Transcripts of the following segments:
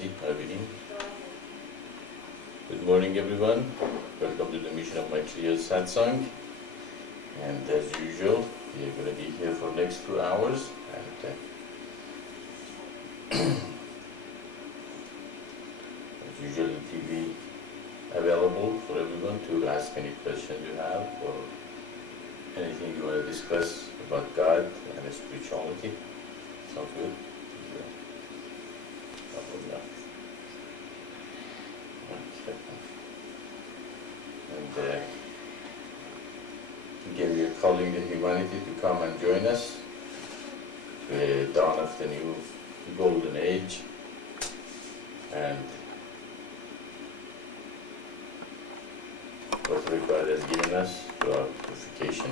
Good morning, everyone. Welcome to the mission of Maitreya Satsang. And as usual, we are going to be here for next 2 hours. And as usual, TV available for everyone to ask any questions you have or anything you want to discuss about God and spirituality. Sounds good? Yeah. Okay. And again, we are calling the humanity to come and join us to the dawn of the new golden age, and whatever God has given us to our purification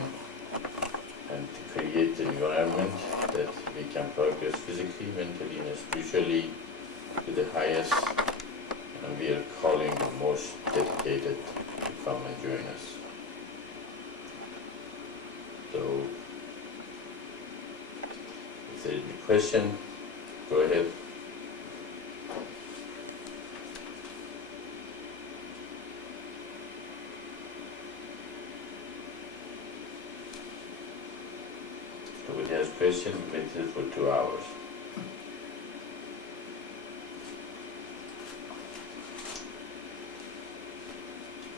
and to create an environment that we can progress physically, mentally, and spiritually to the highest, and we are calling the most dedicated to come and join us. So, if there is a question, go ahead. Nobody has questions, we meditate for 2 hours.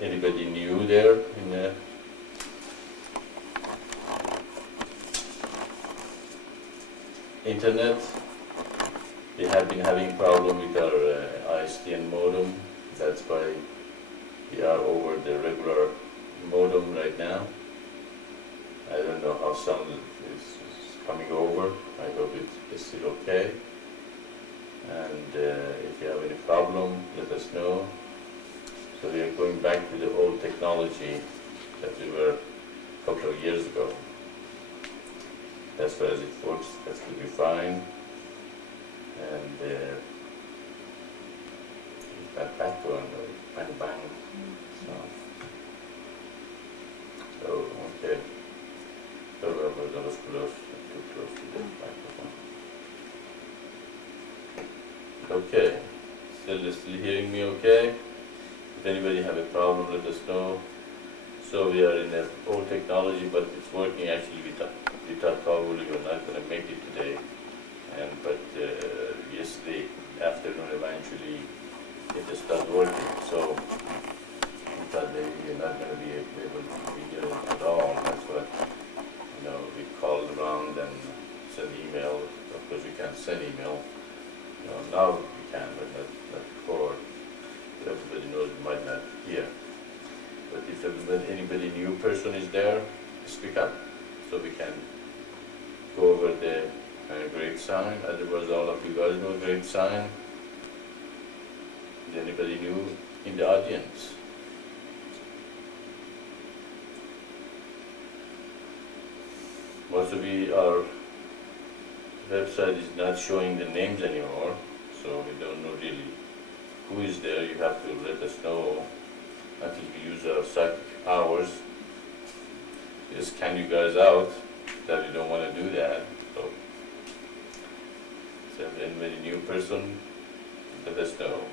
Anybody new there in the internet? We have been having problem with our ISDN modem. That's why we are over the regular modem right now. I don't know how sound is coming over. I hope it's still okay. And if you have any problem, let us know. So we are going back to the old technology that we were a couple of years ago. As far as it works, that will be fine. And that background, bang bang. So okay. So that was close, too close to the microphone. Okay. Still hearing me okay? If anybody have a problem, let us know. So we are in the old technology, but it's working actually. We thought probably we're not going to make it today, but yesterday afternoon eventually it started working. So we thought maybe we're not going to be able to be here at all. That's what we called around and sent email. Of course, we can't send email. Now we can, but not before. Everybody knows we might not hear. But if anybody new person is there, speak up so we can go over the great sign. Otherwise, all of you guys know great sign. Is anybody new in the audience? Most of you, our website is not showing the names anymore, so we don't know really who is there. You have to let us know until we use our psychic hours. Just scan you guys out that we don't want to do that. So if anybody new person, let us know.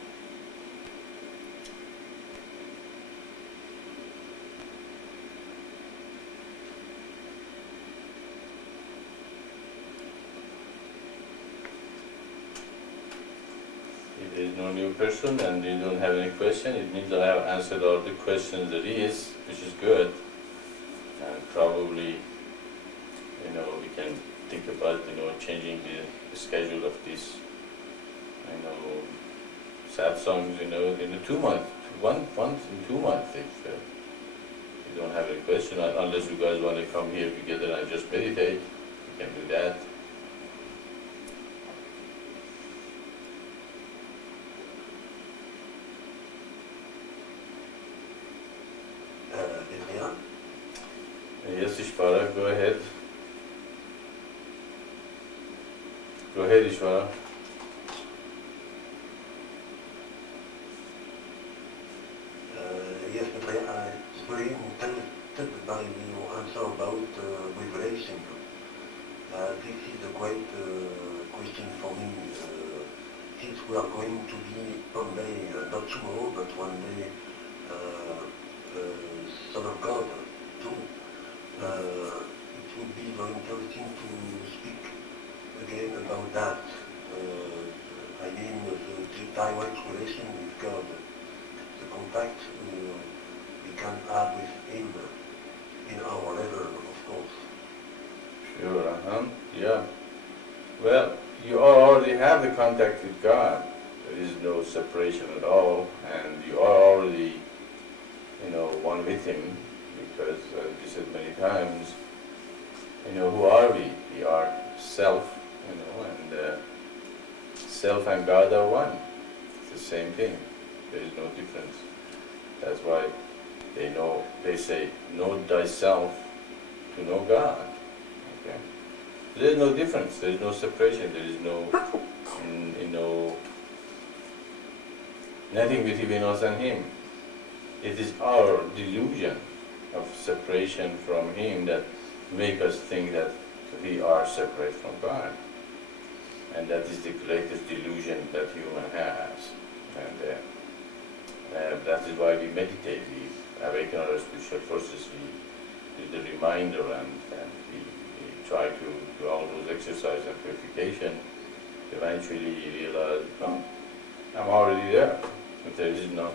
If there is no new person and you don't have any question, it means I have answered all the questions there is, which is good. And probably, we can think about, changing the schedule of this, satsangs, in 2 months, once in 2 months. If you don't have any question, unless you guys want to come here together and just meditate, you can do that. Yes, Ishvara, go ahead. Go ahead, Ishvara. Yes, Maitreya, I was very interested by your answer about vibration. This is a great question for me. since we are going to be one day, not tomorrow, but one day, Son of God too, it would be very interesting to speak again about that. I mean, the direct relation with God, the contact we can have with Him in our level, of course. Sure, yeah. Well, you already have the contact with God. There is no separation at all, and you are already, one with Him, because, as you said many times, who are we? We are self, and self and God are one. It's the same thing. There is no difference. That's why they say, know thyself to know God. Okay? There is no difference. There is no separation. There is nothing between us and Him. It is our delusion of separation from Him that make us think that we are separate from God. And that is the greatest delusion that human has. And that is why we meditate. We awaken our spiritual forces. We do the reminder, and we try to do all those exercises and purification. Eventually you realize, no, I'm already there. But there is no,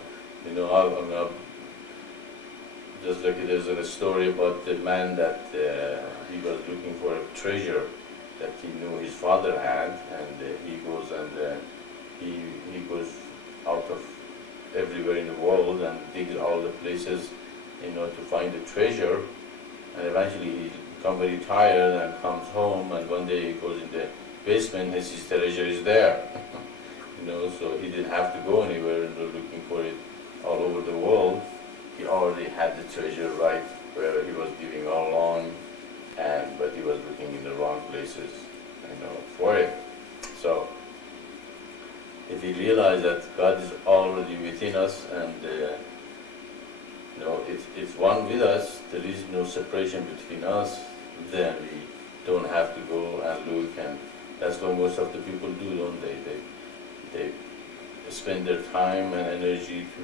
just like there's a story about the man that he was looking for a treasure that he knew his father had, and he goes out of everywhere in the world and digs all the places, to find the treasure, and eventually he becomes very tired and comes home, and one day he goes in the basement and his treasure is there. So he didn't have to go anywhere and looking for it all over the world. He already had the treasure right where he was digging all along, but he was looking in the wrong places, for it. So if we realize that God is already within us, and it's one with us, there is no separation between us, then we don't have to go and look, and that's what most of the people do, don't they? They spend their time and energy to,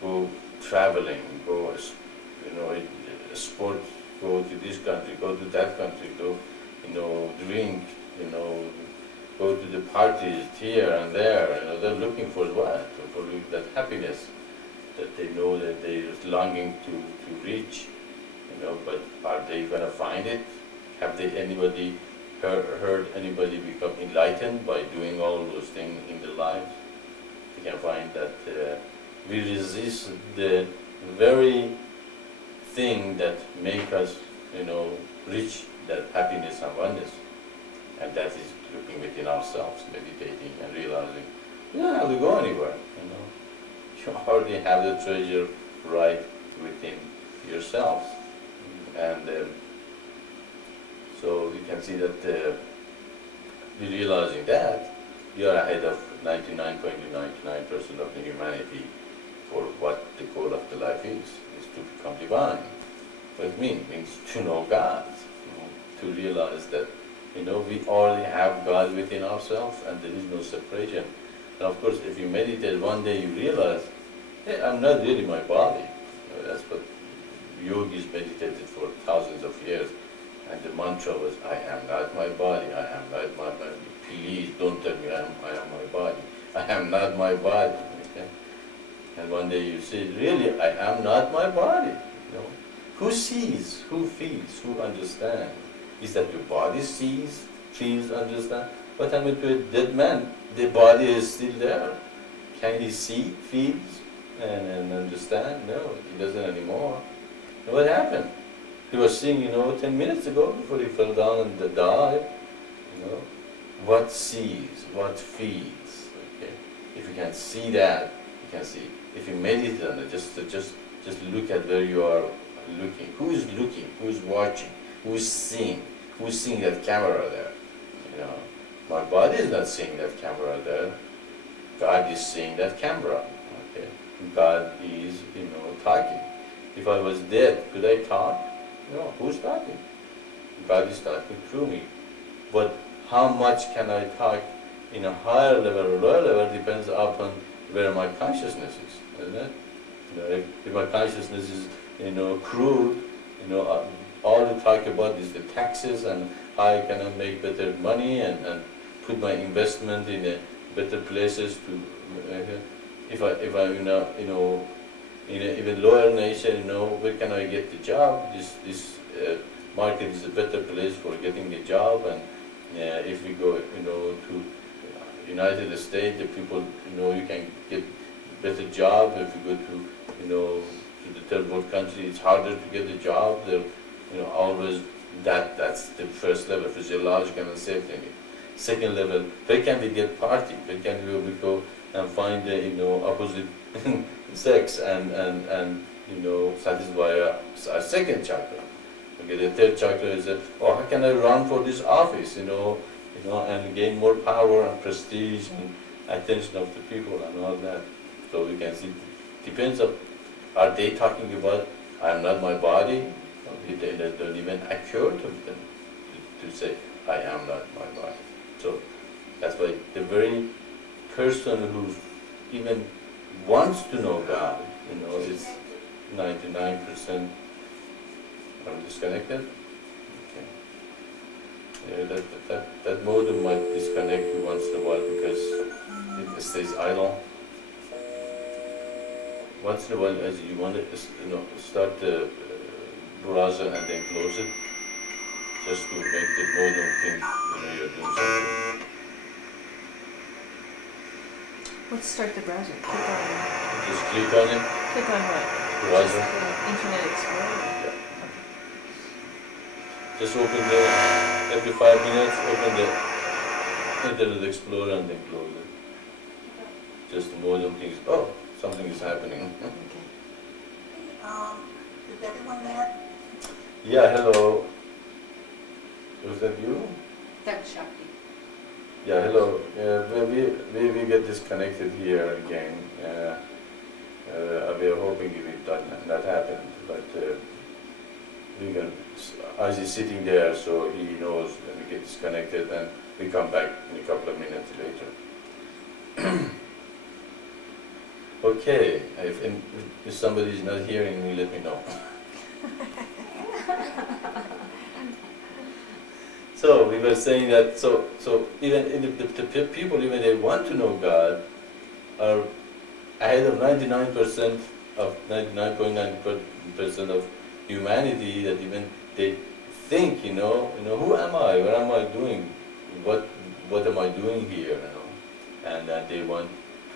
go traveling, go, sport, go to this country, go to that country, go, drink, go to the parties here and there. They're looking for what? For that happiness that they know that they're longing to reach. But are they going to find it? Have anybody heard anybody become enlightened by doing all those things in their lives? You can find that we resist the very thing that make us, reach that happiness and oneness, and that is looking within ourselves, meditating and realizing you don't have to go anywhere. You already have the treasure right within yourselves, and so you can see that realizing that you are ahead of 99.99% of the humanity for what the goal of the life is to become divine. What it means to know God, to realize that we already have God within ourselves, and there is no separation. And of course, if you meditate, one day you realize, hey, I'm not really my body. That's what yogis meditated for thousands of years. And the mantra was, I am not my body, I am not my body. Please don't tell me I am my body. I am not my body. Okay? And one day you say, really, I am not my body. Who sees, who feels, who understands? Is that your body sees, feels, understands? What happened to a dead man? The body is still there. Can he see, feels, and understand? No, he doesn't anymore. And what happened? He was seeing, 10 minutes ago before he fell down and died. What sees, what feels. Okay? If you can see that, you can see. If you meditate on it, just look at where you are looking. Who is looking? Who is watching? Who is seeing? Who is seeing that camera there? My body is not seeing that camera there. God is seeing that camera. Okay? God is, talking. If I was dead, could I talk? No. Who's talking? God is talking through me. But how much can I talk in a higher level or lower level depends upon where my consciousness is, isn't it? If my consciousness is, crude, all we talk about is the taxes and how can I make better money and put my investment in better places to, if I in a even lower nation, where can I get the job? This market is a better place for getting a job, and if we go, to United States, the people, you can get better job. If you go to, to the third world country, it's harder to get a job. They're, always that's the first level, physiological and safety. Second level, where can we get party? Where can we go and find the, opposite sex and satisfy our second chakra? Okay, the third chakra is how can I run for this office, and gain more power and prestige and attention of the people and all that. So we can see, depends on, are they talking about I am not my body? They don't even occur to them to say I am not my body. So that's why the very person who even wants to know God, is 99% are disconnected. Okay. Yeah, that modem might disconnect you once in a while because it stays idle. Once in a while, as you want to, start the browser and then close it, just to make the modem think, you're doing something. Let's start the browser. Click on it. Just click on it. Click on what? Browser. Internet Explorer. Yeah. Just open every 5 minutes, open the Internet Explorer and then close it. Just the modem thinks, something is happening. Okay. Is everyone there? Yeah, hello. Was that you? That was Shakti. Yeah, hello. We get disconnected here again. We are hoping it will not happen, but we can. As he's sitting there, so he knows when we get disconnected, and we come back in a couple of minutes later. Okay, if somebody is not hearing me, let me know. So we were saying that so even the people, even they want to know God, are ahead of 99% of 99.9% of humanity, that even they think, who am I? What am I doing? What am I doing here? And they want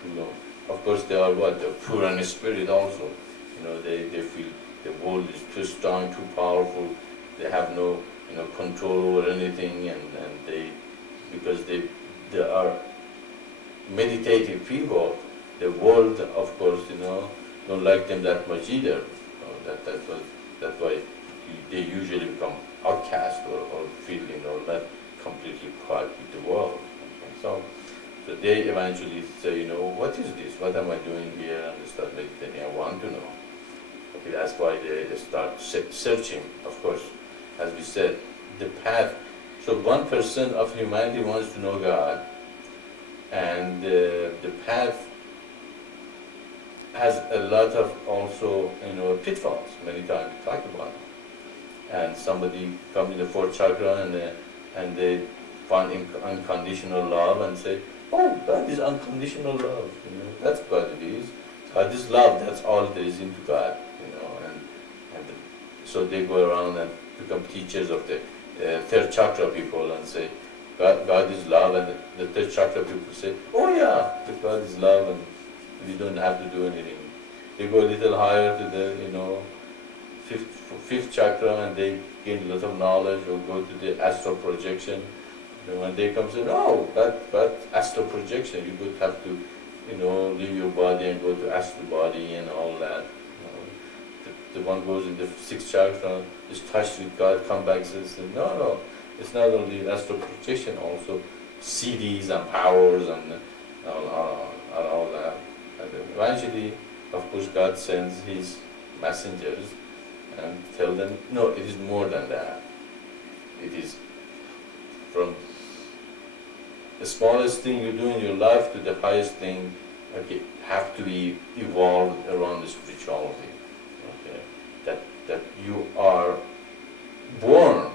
to know. Of course, they are they're poor in spirit also. They feel the world is too strong, too powerful. They have no control over anything, and because they are meditative people, the world, of course, don't like them that much either. That's why they usually become outcast or feel, not completely part with the world. Okay? So they eventually say, what is this? What am I doing here? And they start meditating. I want to know. Okay, that's why they start searching, of course. As we said, the path. So 1% of humanity wants to know God, and the path has a lot of also pitfalls. Many times we talk about it. And somebody comes in the fourth chakra and they find unconditional love and say, oh, God is unconditional love. That's what it is. God is love. That's all there is into God. And so they go around and become teachers of the third chakra people and say, God is love, and the third chakra people say, oh yeah, God is love, and we don't have to do anything. They go a little higher to the fifth chakra, and they gain a lot of knowledge, or go to the astral projection. And they come and say, no, that astral projection, you would have to leave your body and go to astral body and all that. The one goes in the sixth chakra, is touched with God, come back and says, no, it's not only astral projection, also CDs and powers and all that. And eventually, of course, God sends His messengers and tell them, no, it is more than that. It is from the smallest thing you do in your life to the highest thing, okay, have to be evolved around the spirituality. Okay, that you are born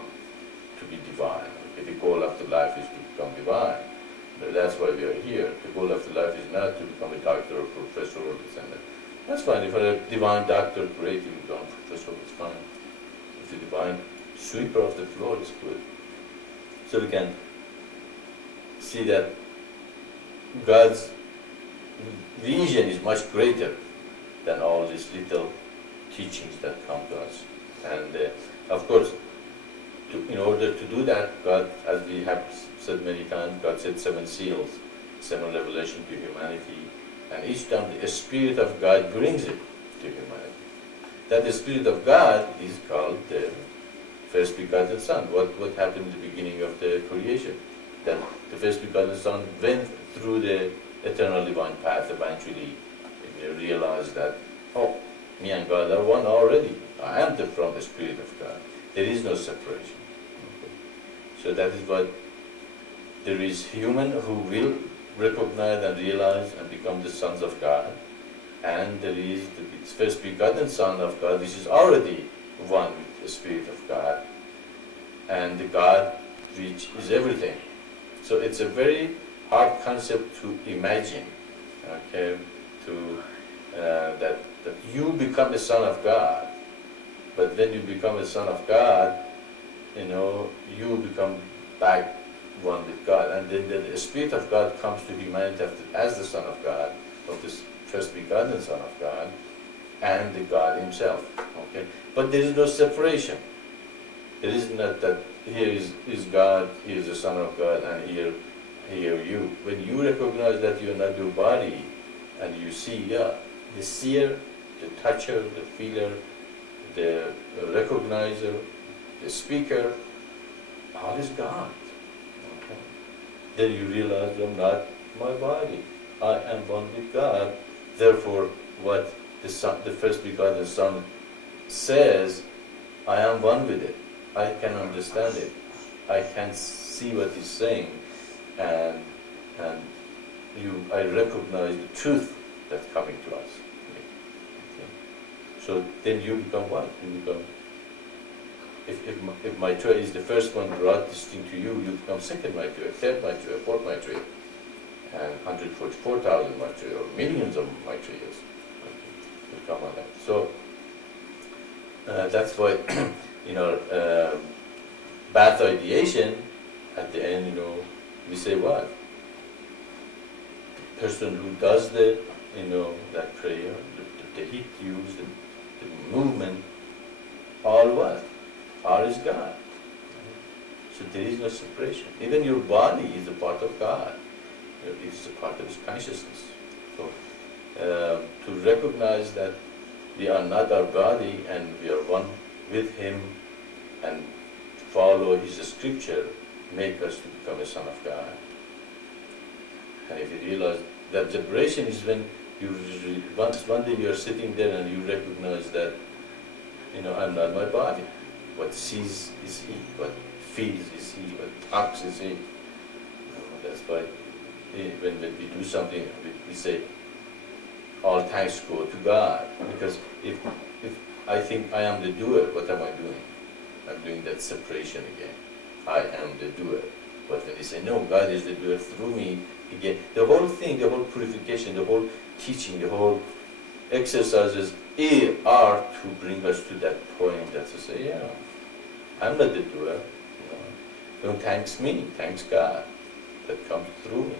to be divine. Okay, the goal of the life is to become divine. But that's why we are here. The goal of the life is not to become a doctor or professor or this and that. That's fine. If you're a divine doctor, great. If you become a professor, it's fine. If you're a divine sweeper of the floor, it's good. So we can see that God's vision is much greater than all these little teachings that come to us. And of course, in order to do that, God, as we have said many times, God said 7 seals, 7 revelation to humanity, and each time the Spirit of God brings it to humanity. That the Spirit of God is called the first begotten Son. What happened in the beginning of the creation? That the first begotten Son went through the eternal divine path eventually, and realized that, oh, me and God are one already. I am from the Spirit of God. There is no separation. Okay. So that is what there is human who will recognize and realize and become the sons of God, and there is the first begotten Son of God, which is already one with the Spirit of God, and the God which is everything. So it's a very hard concept to imagine, okay, that you become a son of God, but when you become a son of God, you become back one with God, and then the Spirit of God comes to humanity as the Son of God, of this first begotten Son of God, and the God Himself. Okay, but there is no separation. It is not that here is God, here is the Son of God, and here you. When you recognize that you are not your body, and you see, the seer, the toucher, the feeler, the recognizer, the speaker, all is God. Okay. Then you realize I'm not my body. I am one with God. Therefore, what the first begotten Son says, I am one with it. I can understand it. I can see what He's saying, and I recognize the truth that's coming to us. Okay. So then you become what? You become. If Maitreya is the first one brought this thing to you, you become second Maitreya, third Maitreya, fourth Maitreya, and 144,000 Maitreya, or millions of Maitreyas will come on that. So that's why in our bath ideation, at the end, we say what? The person who does that prayer, the heat used, the movement, all what? All is God. So there is no separation. Even your body is a part of God. It is a part of His consciousness. So to recognize that we are not our body and we are one with Him, and follow His scripture, make us to become a son of God. And if you realize that liberation is when one day you are sitting there and you recognize that, I'm not my body. What sees is He, what feels is He, what talks is He. That's why when we do something, we say, all thanks go to God. Because if I think I am the doer, what am I doing? I'm doing that separation again. I am the doer. But when they say, no, God is the doer through me, again, the whole thing, the whole purification, the whole teaching, the whole exercises are to bring us to that point that to say, I'm not the doer. Don't thanks me, thanks God that comes through me.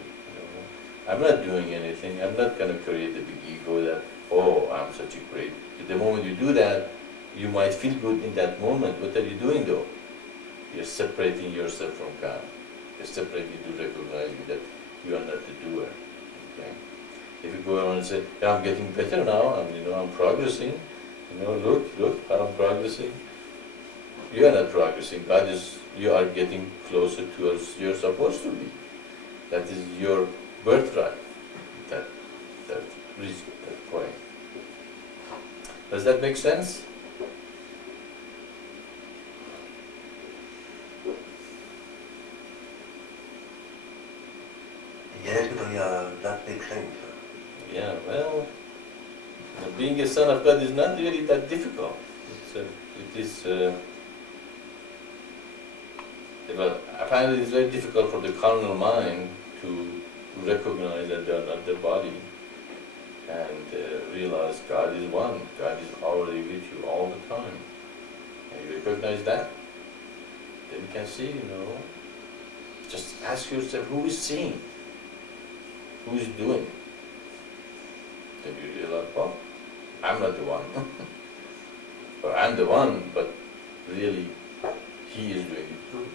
I'm not doing anything. I'm not going to create the big ego that, I'm such a great. The moment you do that, you might feel good in that moment. What are you doing though? You're separating yourself from God. You're separating to recognizing that you are not the doer. Okay? If you go around and say, I'm getting better now, I'm progressing, look how I'm progressing. You are not progressing. You are getting closer to as you're supposed to be. That is your birthright. That reached that point. Does that make sense? Yes, but that makes sense. Yeah, well, being a son of God is not really that difficult. It is, well, apparently it's very difficult for the carnal mind to recognize that they are not the body and realize God is one. God is already with you all the time. And you recognize that, then you can see, just ask yourself, who is seeing? Who is doing? Then you realize, well, I'm not the one. Or I'm the one, but really, He is doing it too.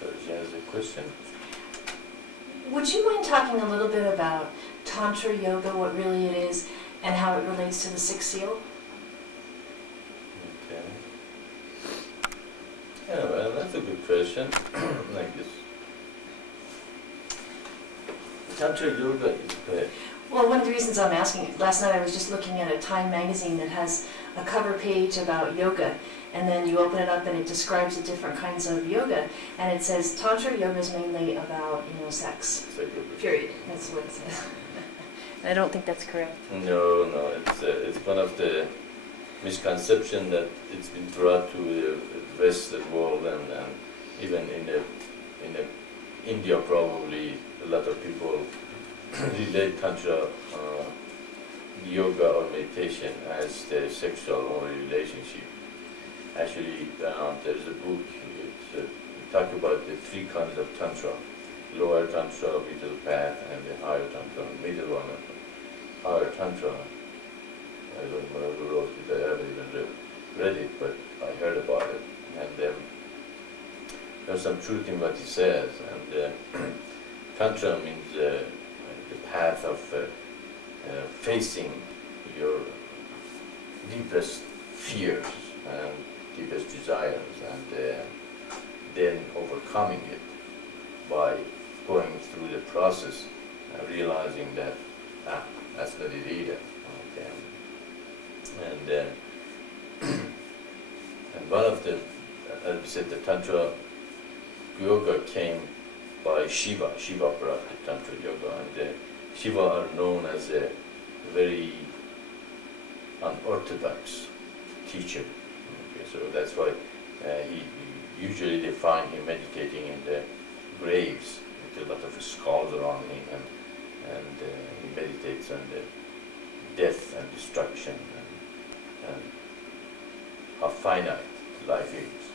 So, she has a question? Would you mind talking a little bit about Tantra Yoga, what really it is, and how it relates to the sixth seal? Okay. Yeah, well, that's a good question. Like this. Tantra Yoga is good. Well, one of the reasons I'm asking, last night I was just looking at a Time magazine that has a cover page about yoga, and then you open it up and it describes the different kinds of yoga, and it says Tantra Yoga is mainly about, sex. Period. That's what it says. I don't think that's correct. No, it's one of the misconception that it's been brought to the Western world, and even in India probably a lot of people relate Tantra yoga or meditation as the sexual only relationship. Actually, there's a book, it talks about the three kinds of Tantra: lower Tantra, middle path, and the higher Tantra. Middle one, higher Tantra, I don't know who wrote it, I haven't even read it, but I heard about it. And there's some truth in what he says. And Tantra means the path of facing your deepest fears and deepest desires, and then overcoming it by going through the process and realizing that that's not it either. Okay. And one of the, as we said, the Tantra Yoga came by Shiva. Shiva brought the Tantra Yoga, and Shiva are known as a very unorthodox teacher. Okay, so that's why usually they find him meditating in the graves with a lot of skulls around him, and he meditates on the death and destruction and how finite life is,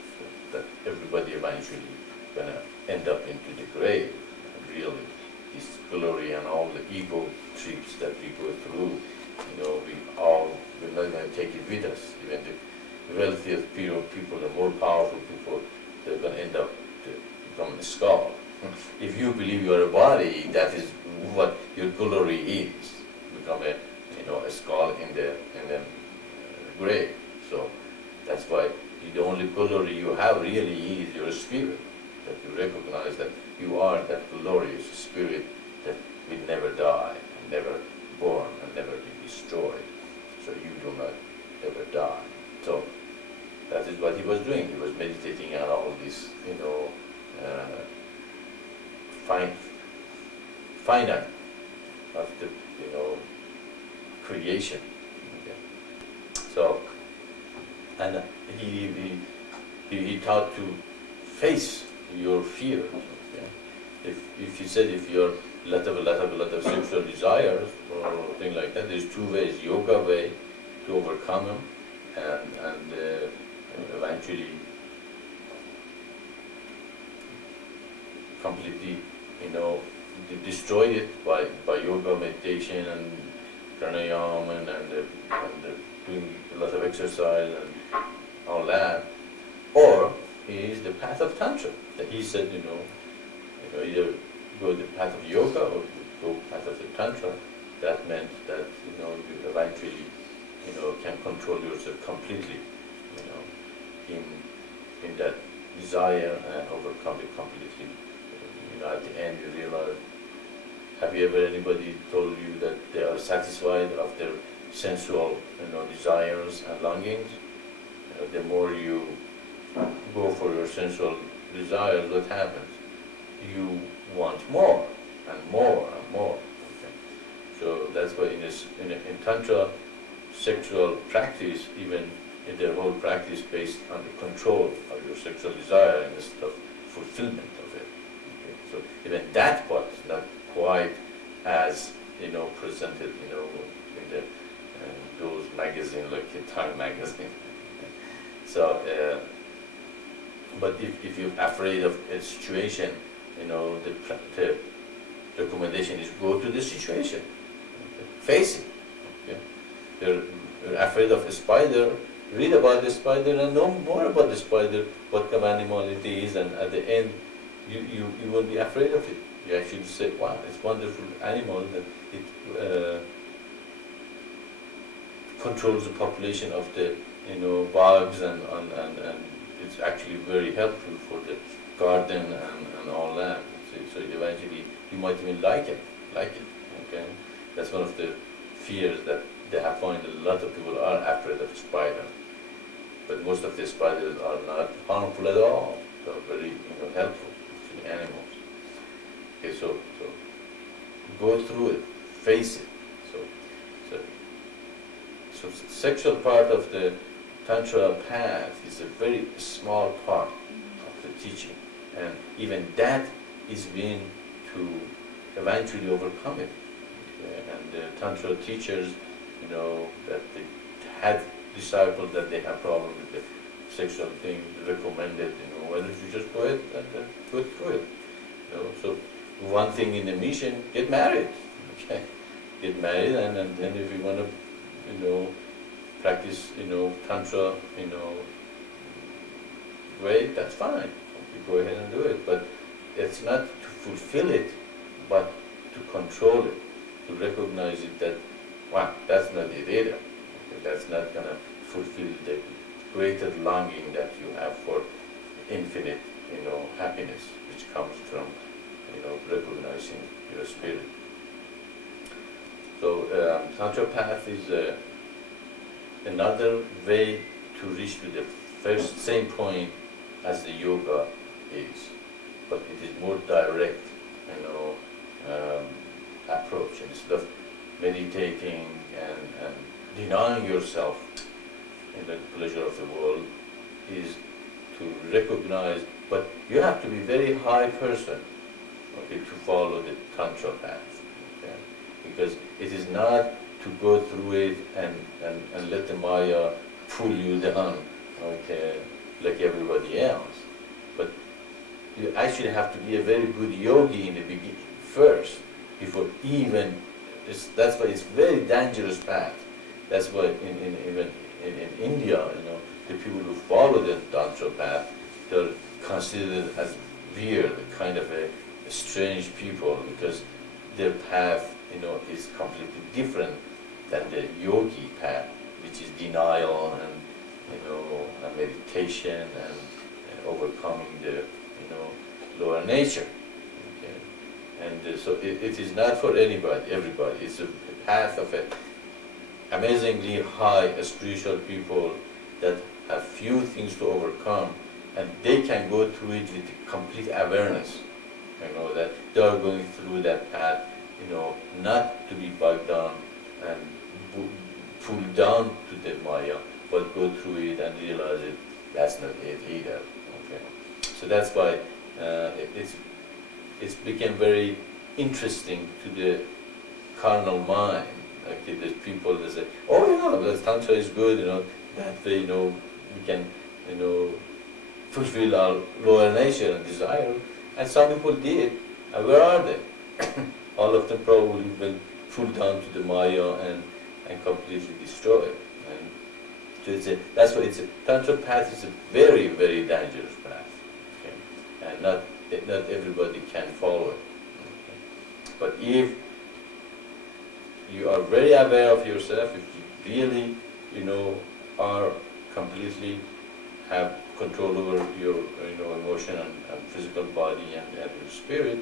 that everybody eventually gonna end up into the grave. And really, this glory and all the ego trips that we go through, we're not going to take it with us. Even the wealthiest people, the more powerful people, they're going to end up to become a skull. If you believe you are a body, that is what your glory is. Become a skull in the grave. So that's why the only glory you have really is your spirit. That you recognize that you are that glorious spirit that will never die, and never born, and never be destroyed. So you do not ever die. So that is what he was doing. He was meditating on all this, finite of the, creation. Okay. So, and he taught to face your fears. Okay. If you said if you're a lot of sexual desires or thing like that, there's two ways: yoga way to overcome them, and eventually completely, destroy it by yoga, meditation, and pranayama and they're doing a lot of exercise and all that, or he is the path of tantra. That he said, either go the path of yoga or go path of the tantra. That meant that you eventually can control yourself completely, in that desire and overcome it completely. At the end you realize. Have you ever anybody told you that they are satisfied of their sensual, desires and longings? The more you go for your sensual desires, what happens? You want more and more and more. Okay? So that's why in Tantra, sexual practice, even in their whole practice based on the control of your sexual desire instead of fulfillment of it. Okay? So even that part is not quite as presented in the those magazines like Time magazine. So, but if you're afraid of a situation, the recommendation is go to the situation, okay? Face it. Okay? You're afraid of a spider, read about the spider and know more about the spider, what kind of animal it is, and at the end, you won't be afraid of it. You actually say, wow, it's a wonderful animal that it controls the population of the bugs and it's actually very helpful for the garden and all that. So eventually you might even like it. Okay, that's one of the fears that they have found. A lot of people are afraid of spiders, but most of the spiders are not harmful at all. They're very helpful to the animals. Okay, so go through it, face it. So sexual part of the Tantra path is a very small part of the teaching, and even that is being to eventually overcome it. Okay? And the Tantra teachers, that they had disciples that they have problem with the sexual thing, recommended, why don't you just go ahead and go through it. So one thing in the mission, get married. Okay, get married, and then if you want to, practice, tantra, way, that's fine. You go ahead and do it, but it's not to fulfill it, but to control it, to recognize it that, wow, that's not it either. Okay, that's not gonna fulfill the greater longing that you have for infinite, happiness, which comes from, recognizing your spirit. So Tantra path is another way to reach to the same point as the yoga is, but it is more direct, approach. Instead of meditating and denying yourself in the pleasure of the world, is to recognize. But you have to be very high person, okay, to follow the Tantra path, okay? Because it is not to go through it and let the Maya pull you down, okay, like everybody else. But you actually have to be a very good yogi in the beginning first, before even, that's why it's very dangerous path. That's why even in India, the people who follow the Tantra path, they're considered as weird, kind of a strange people, because their path, is completely different than the yogi path, which is denial and, and meditation and overcoming the, lower nature. Okay? And so it is not for everybody. It's a path of amazingly high spiritual people that have few things to overcome, and they can go through it with complete awareness, that they are going through that path, not to be bogged down and pulled down to the Maya, but go through it and realize it, that's not it either. Okay? So that's why it's become very interesting to the carnal mind. Like there's people that say, oh yeah, the Tantra is good, that way, we can, fulfill our lower nature and desire. And some people did. And where are they? All of them probably will pull down to the Maya and completely destroy it. And so that's why it's a Tantra path is a very, very dangerous path. Okay? And not everybody can follow it. Okay? But if you are very aware of yourself, if you really, are completely have control over your, emotion and physical body and your spirit,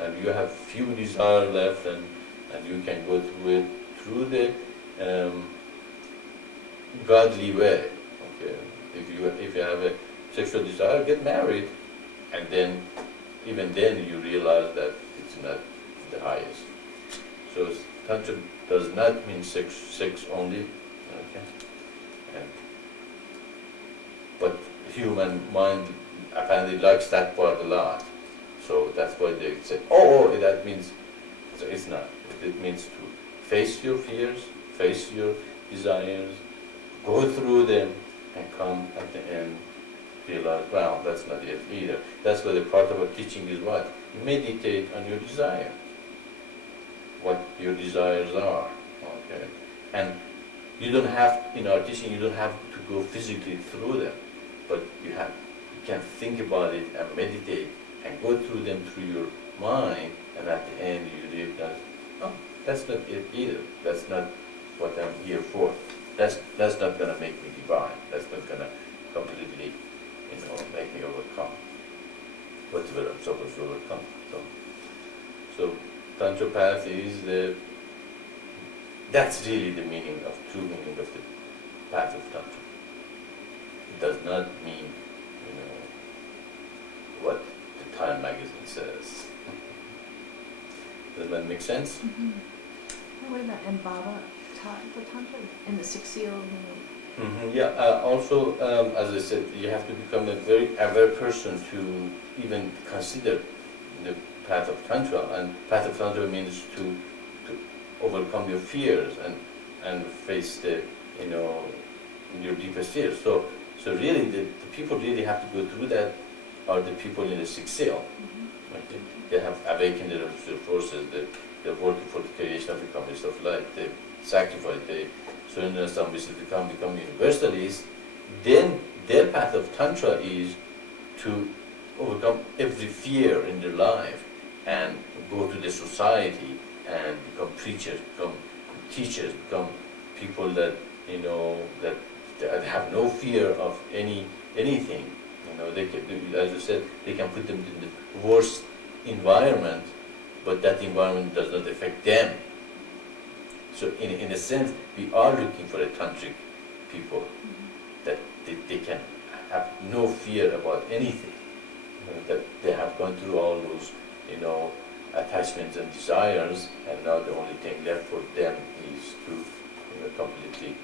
and you have few desire left, and you can go through it through the godly way. Okay, if you have a sexual desire, get married, and then even then you realize that it's not the highest. So Tantra does not mean sex only. Okay, but human mind apparently likes that part a lot. So that's why they say, oh, that means, so it's not. It means to face your fears, face your desires, go through them, and come at the end, realize, well, that's not it either. That's why the part of our teaching is what? Meditate on your desire, what your desires are, okay? And you don't have, in our teaching, you don't have to go physically through them, but you can think about it and meditate and go through them through your mind, and at the end you realize, oh, that's not it either. That's not what I'm here for. That's not going to make me divine. That's not going to completely, make me overcome whatever I'm supposed to overcome. So Tantra path is that's really the true meaning of the path of Tantra. It does not mean, what the Time magazine says. Does that make sense? Mm-hmm. What about and Baba taught the Tantra in the Sixth Seal? Mm-hmm. Yeah, also, as I said, you have to become a very aware person to even consider the path of Tantra. And path of Tantra means to overcome your fears and face the, your deepest fears. So really, the people really have to go through that are the people in the Sixth Seal. Mm-hmm. Okay? They have awakened their forces, they're working for the creation of the communist of light, they sacrifice, they surrender some wishes to become universalists. Then their path of Tantra is to overcome every fear in their life and go to the society and become preachers, become teachers, become people that, that have no fear of anything. They can, as you said, they can put them in the worst environment, but that environment does not affect them. So in a sense, we are looking for a tantric people that they can have no fear about anything, that they have gone through all those, attachments and desires, and now the only thing left for them is to completely,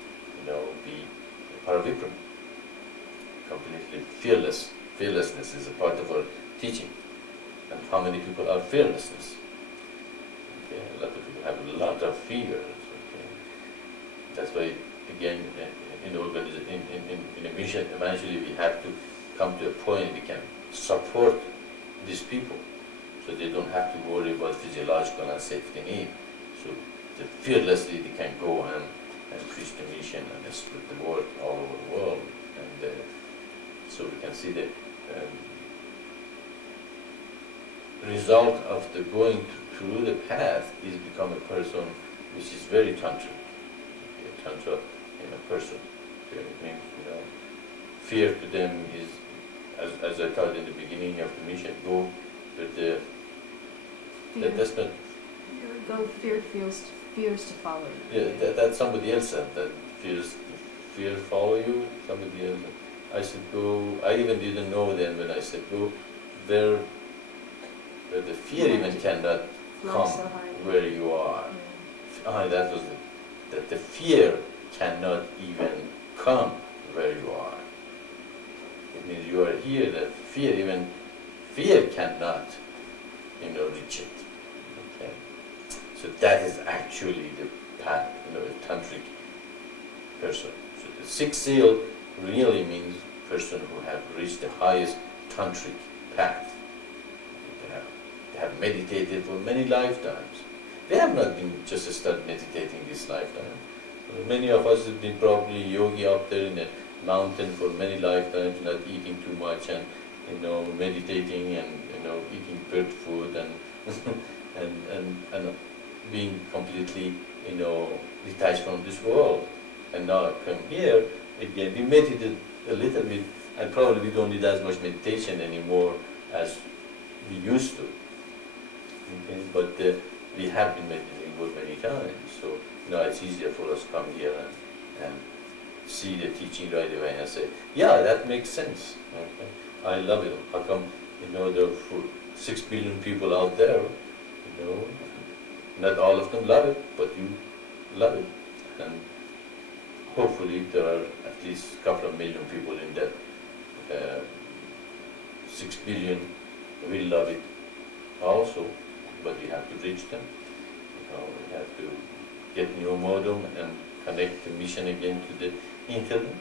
be paravikram, completely fearless. Fearlessness is a part of our teaching. And how many people are fearlessness? Okay, a lot of people have a lot of fears. Okay. That's why, again, in a mission, eventually we have to come to a point we can support these people, so they don't have to worry about physiological and safety need. So fearlessly they can go and preach the mission and spread the word all over the world. And so we can see the result of the going through the path is become a person which is very tantric. Okay, tantra in a person. Okay, it means, fear to them is, as I thought in the beginning of the mission, go with the that's not. Go fears to follow you. Yeah, that somebody else said that fear follow you. Somebody else. I said go. I even didn't know then when I said go where the fear even cannot come So high. where you are. That was that the fear cannot even come where you are. It means you are here. That fear cannot, reach it. Okay. So that is actually the path, a tantric person. So the Sixth Seal really means person who have reached the highest tantric path. They have meditated for many lifetimes. They have not been just started meditating this lifetime. Many of us have been probably yogi out there in a mountain for many lifetimes, not eating too much and meditating and eating bird food and and being completely detached from this world. And now I come here again. We meditated a little bit, and probably we don't need as much meditation anymore as we used to. Okay? But we have been meditating for many times, so it's easier for us to come here and see the teaching right away and say, yeah, that makes sense. Okay? I love it. How come there are 6 billion people out there, not all of them love it, but you love it. And hopefully there are at least a couple of million people in that 6 billion will love it also, but we have to reach them. We have to get new modem and connect the mission again to the internet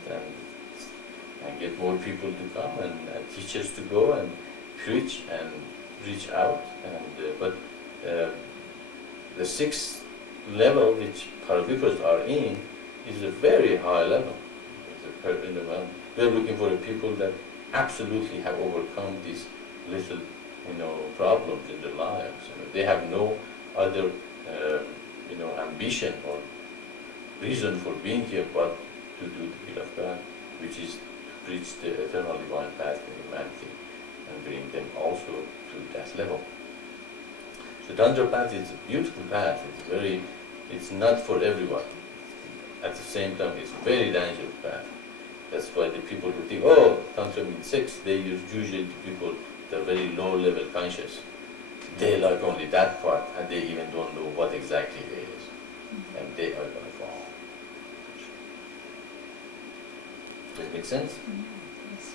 and get more people to come and teachers to go and preach and reach out. But the 6th level which Paravikas are in is a very high level. They're looking for people that absolutely have overcome these little problems in their lives. They have no other ambition or reason for being here but to do the will of God, which is to preach the eternal divine path to humanity and bring them also to that level. So Tantra path is a beautiful path. It's not for everyone. At the same time, it's a very dangerous path. That's why the people who think, oh, Tantra means sex, they usually the people that are very low level conscious. They like only that part, and they even don't know what exactly it is. And they are going to fall. Does it make sense? Yes.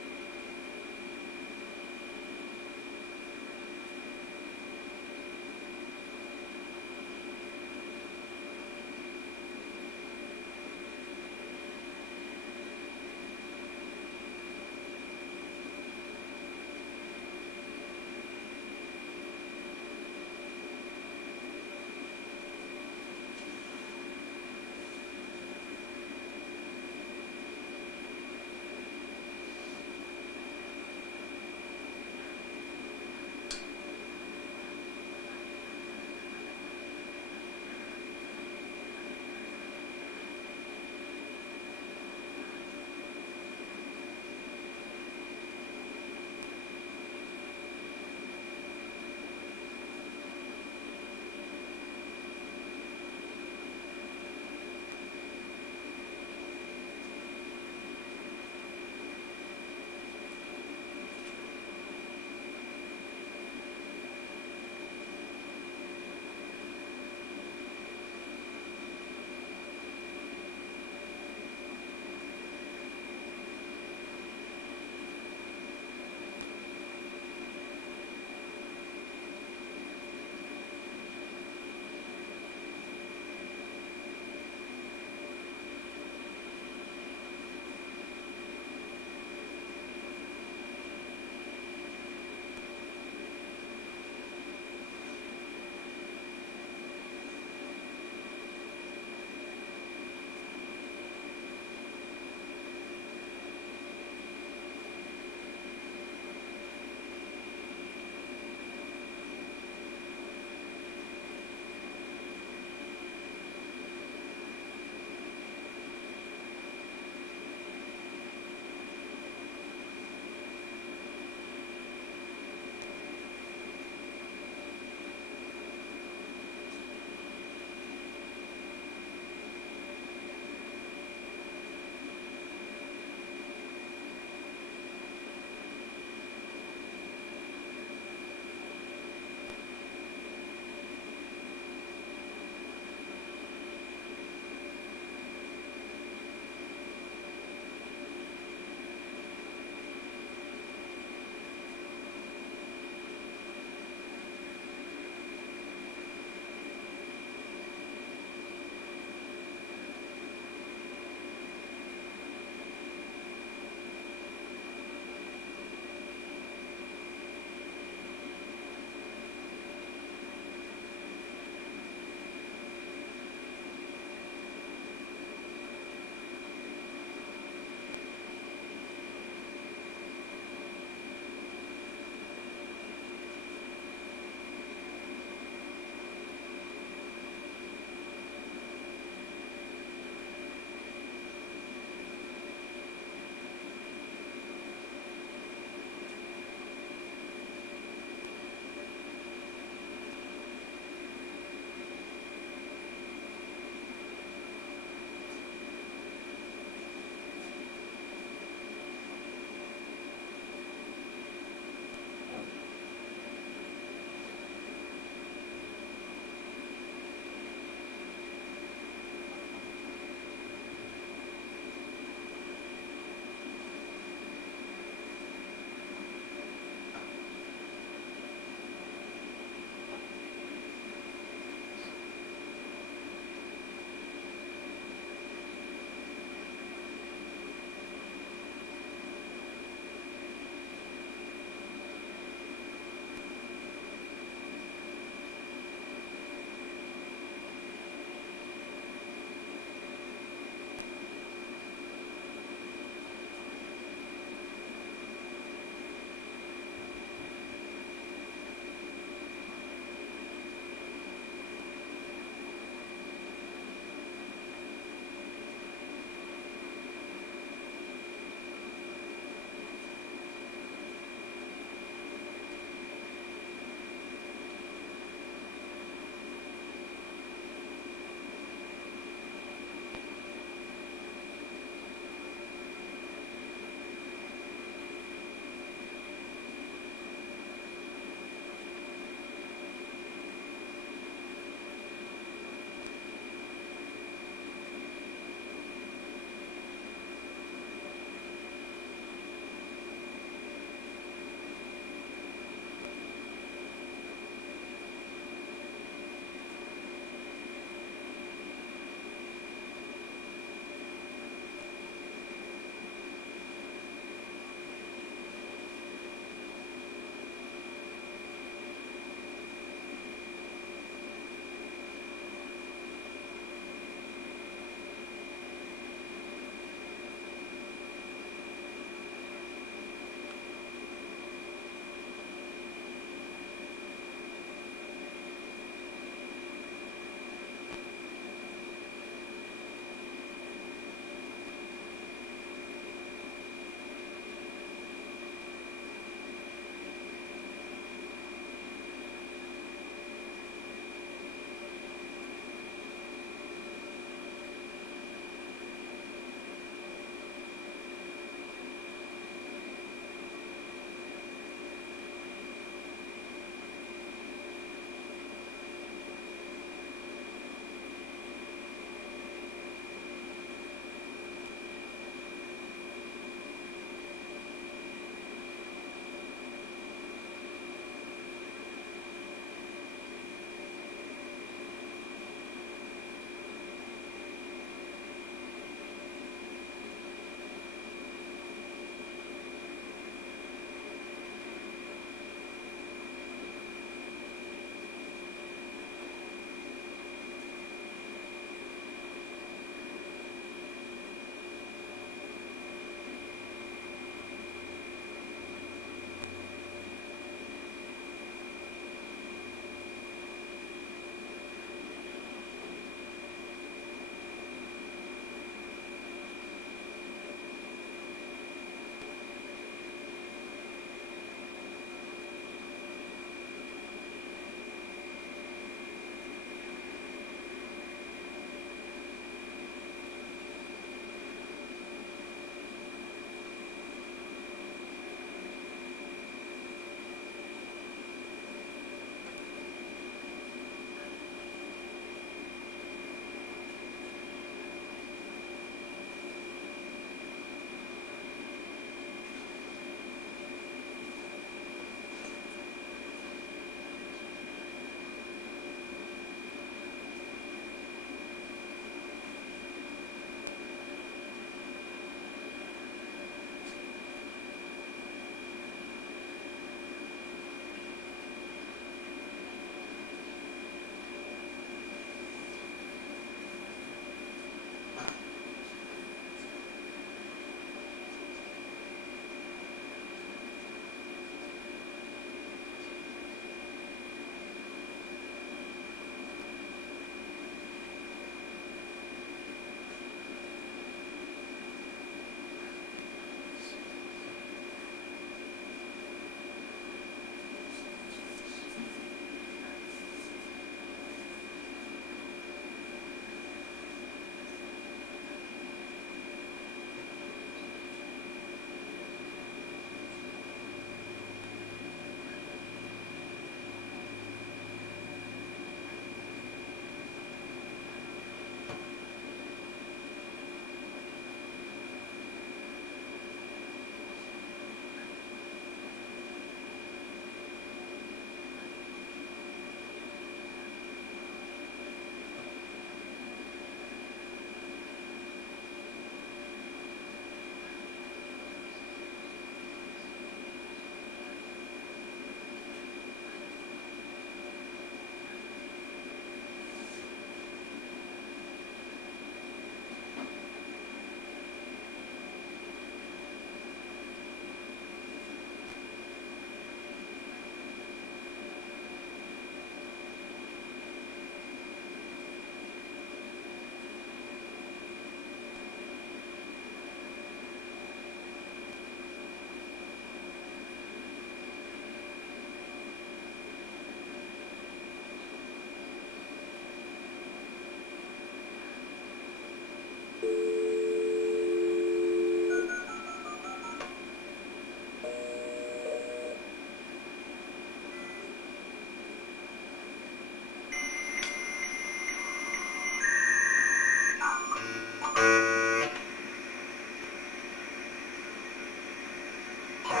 That's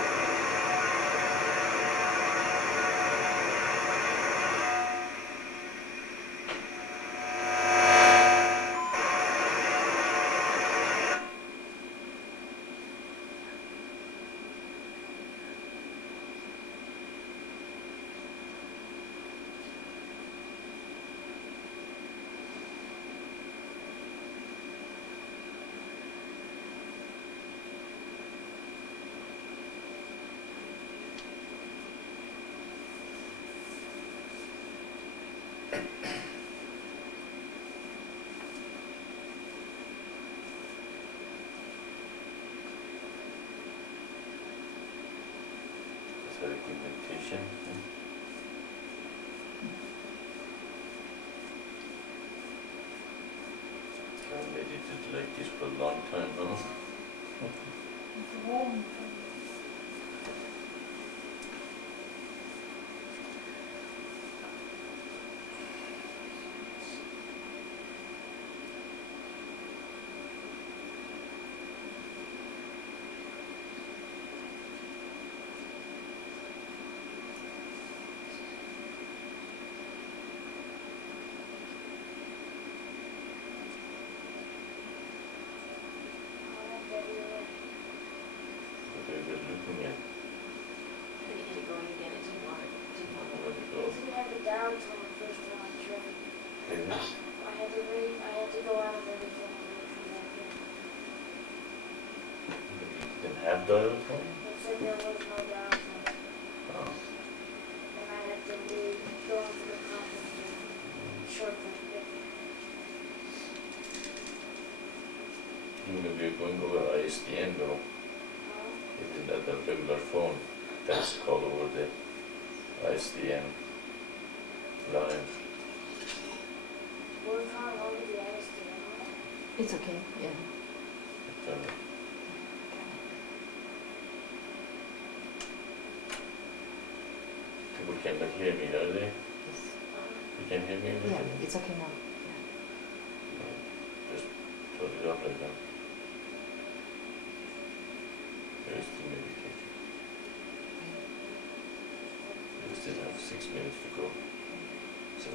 very good meditation. I meditated like this for a long time now. It's warm. What are you looking at? How do you get it going again? It didn't want to Where to go? Didn't have it down till the first one I tried. Yes. I had to go out of everything and then come back in. You didn't have dial tone? It said there was no downtime, Oh. and I had to leave, go into the conference room, shortcut it. Even if you're going over ISDN though, even at the regular phone, that's called over the ISDN line. We're calling over the ISDN. It's okay, yeah. But, people cannot hear me, are they? Yes. You can hear me? Yeah, it's okay now. Just turn it off like that. There is still meditation. We still have 6 minutes to go. So,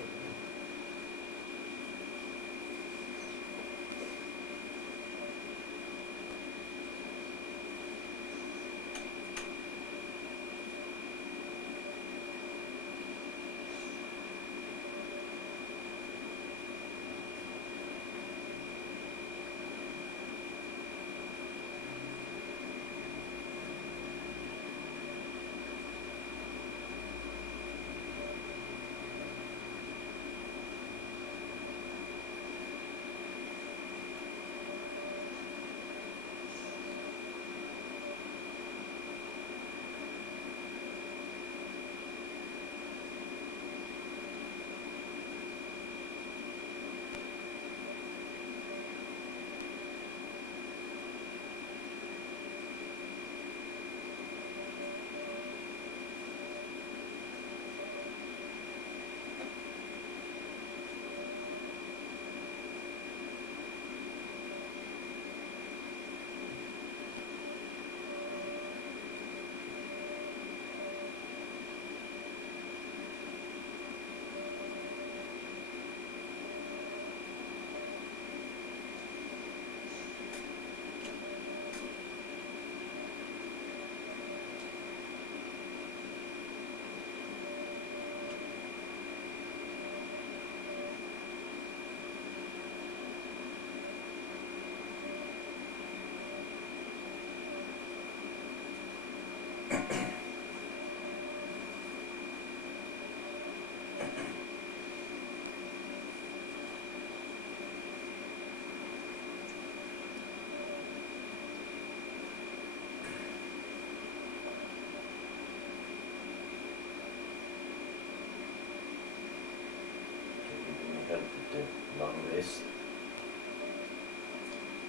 long rest.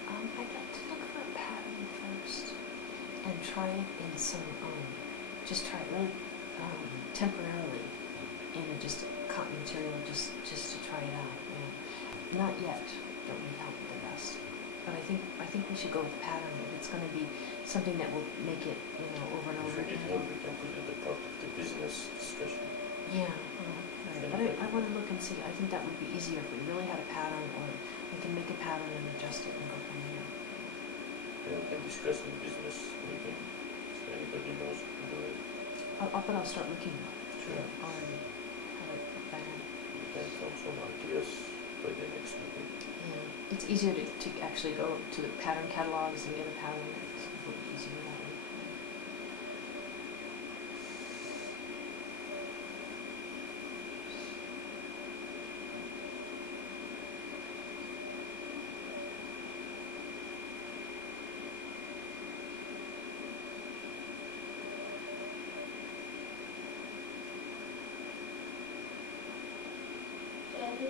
I'd like to look for a pattern first and try it in some, just try it really temporarily in just cotton material, just to try it out. Yeah. Not yet. Don't need help with the rest. But I I think we should go with the pattern. If it's gonna be something that will make it, you know, over and If over we need again. help, we can put it as part of the business discussion. Yeah, right. But I wanna look and see, I think that would be easier if we really had a pattern, or we can make a pattern and adjust it and go from there. Then we can discuss in business meeting, so anybody knows who can do it. But I'll start looking Sure. already, have it planned. We can come some ideas by the next meeting. Yeah, it's easier to actually go to the pattern catalogs and get a pattern. It's a little easier that way. Daddy,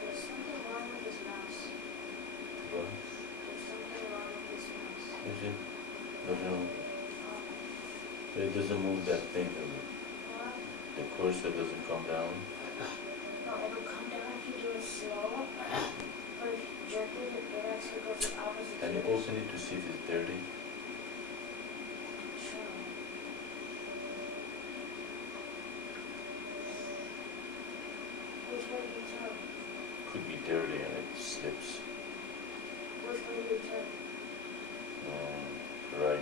there's something wrong with this mouse. What? There's something wrong with this mouse. Is it? Doesn't move. It doesn't move that thing, does it? What? The cursor doesn't come down. No, it'll come down if you do it slow. But if you jerk it actually goes the opposite Can you direction. open it to see if it's dirty? Sure. Which way do you turn? Could be dirty and it slips. Which way do you turn? Right.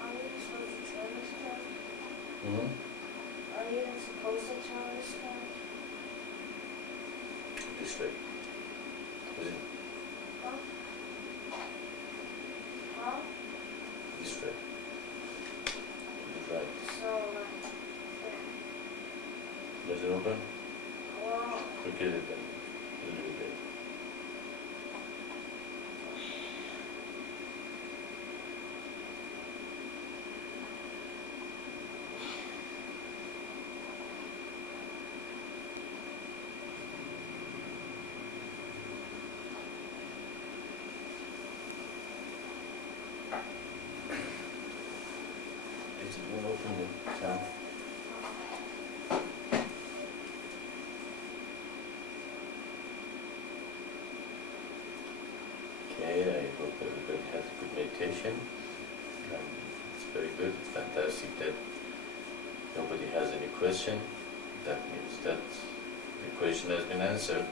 Are you even supposed to turn this way? Mm-hmm. Are you even supposed to turn this way? This way. Is it? Huh? Huh? This way. Right. So, Does it open? well, Look at it then. A little bit. Is it going to open the sound? Okay, I hope everybody has a good meditation. It's very good, it's fantastic that nobody has any question. That means that the question has been answered.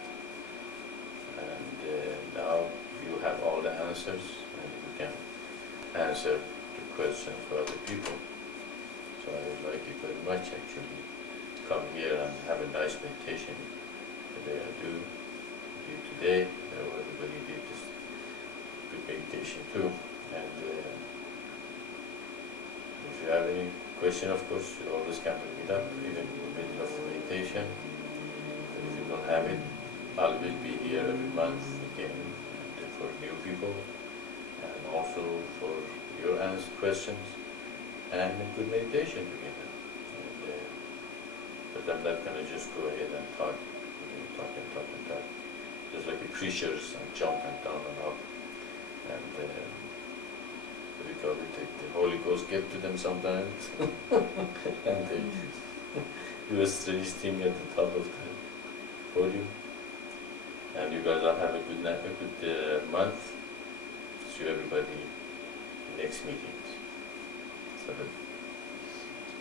And now you have all the answers and you can answer the question for other people. So I would like it very much actually to come here and have a nice meditation the way I do today. Everybody did this good meditation too. And if you have any question, of course, you always can bring it up, even in the middle of the meditation. But if you don't have it, I will be here every month again for new people and also for your questions and a good meditation together. And, but I'm not going to just go ahead and talk. I'm going to talk and talk and talk. Just like the creatures and jump and down and up. And what do you call it? The Holy Ghost get to them sometimes. And they do a strange thing at the top of the podium. And you guys all have a good night, a good month. See everybody next meeting. So